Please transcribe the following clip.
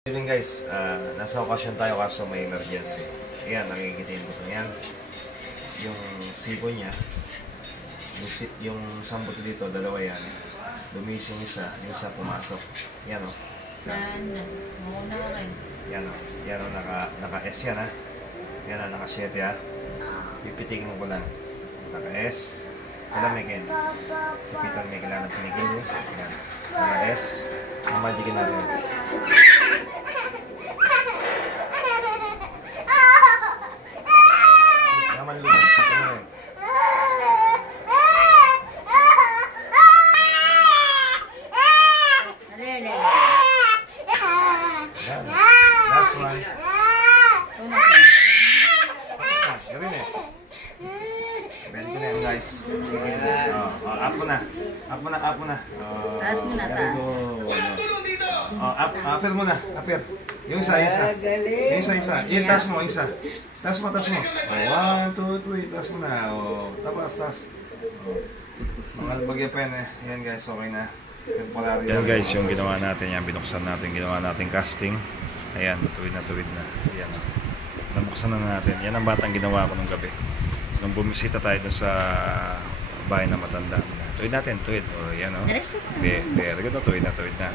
Good evening guys, nasa okasyon tayo kaso may emergency. Ayan, nakikitiin ko sa yan. Yung sipon niya, yung sambot dito, dalawa yan. Lumis yung isa pumasok. Yan o. Yan, mauna ka rin. Yan o, naka-S yan ha. Yan o, naka-7 ha. Pipitikin mo ko lang. Naka-S. Kalamikin. Sipitan may kailangan pinigil. Yan. Naka-S. Mamadikin natin. Last one. Gawin eh. Bend ko na yan guys. Sige. Up mo na. Up mo na. Taas mo na, taas. Upper mo na. Upper. Yung isa. Yung isa. Yung taas mo, isa. Taas mo. 1, 2, 3. Taas mo na. Taas. Mga bagay pa yan eh. Yan guys, okay na. Temporary. Yan guys, yung ginawa natin yan. Binuksan natin. Ginawa natin casting. Ayan, tuwid na. Ayan. Nabuksan na natin. Yan ang batang ginawa ko nung gabi. Nung bumisita tayo dun sa bahay na matanda. Tuwid natin. O, yan o. Very good. Tuwid na.